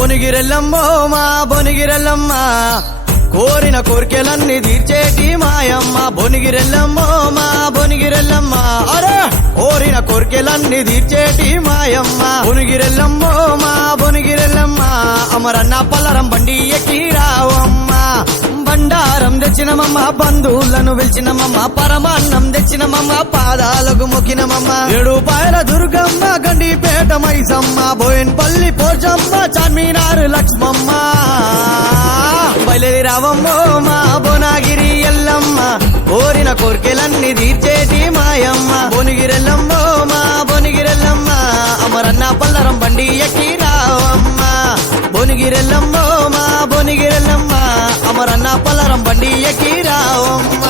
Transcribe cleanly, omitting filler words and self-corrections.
బొనిగిరెల్లమ్మో మా బొనిగిరెల్లమ్మ కోరిన కోర్కెలన్నీ తీర్చేటి మాయమ్మ బొనిగిరెల్లమ్మో మా బొనిగిరెల్లమ్మ అరే కోరిన కోర్కెలన్నీ తీర్చేటి మాయమ్మ బొనిగిరెల్లమ్మో మా బొనిగిరెల్లమ్మ అమరన్న పల్లరం బండి ఎక్కి రావమ్మ బండారం తెచ్చినమమ్మ బంధువులను పిలిచినమమ్మ పరమాన్నం తెచ్చినమమ్మ పాదాలకు మొక్కినమమ్మ 7 రూపాయల దుర్గమ్మ గండిపేట మైసమ్మ బోయిన్పల్లి పోచమ్మ చార్మినారు లక్ష్మమ్మ బయలుదేరి రావమ్మో మా బోనాగిరి ఎల్లమ్మ కోరిన కోర్కెలన్నీ తీర్చేటి మాయమ్మ బొనిగిరెల్లమ్మో మా బొనిగిరెల్లమ్మ అమరన్న పల్లరం బండి ఎక్కి రావమ్మ బొనిగిరెల్లమ్మో మా బొనిగిరెల్లమ్మ అమరన్న పల్లరం బండి ఎక్కి రావమ్మ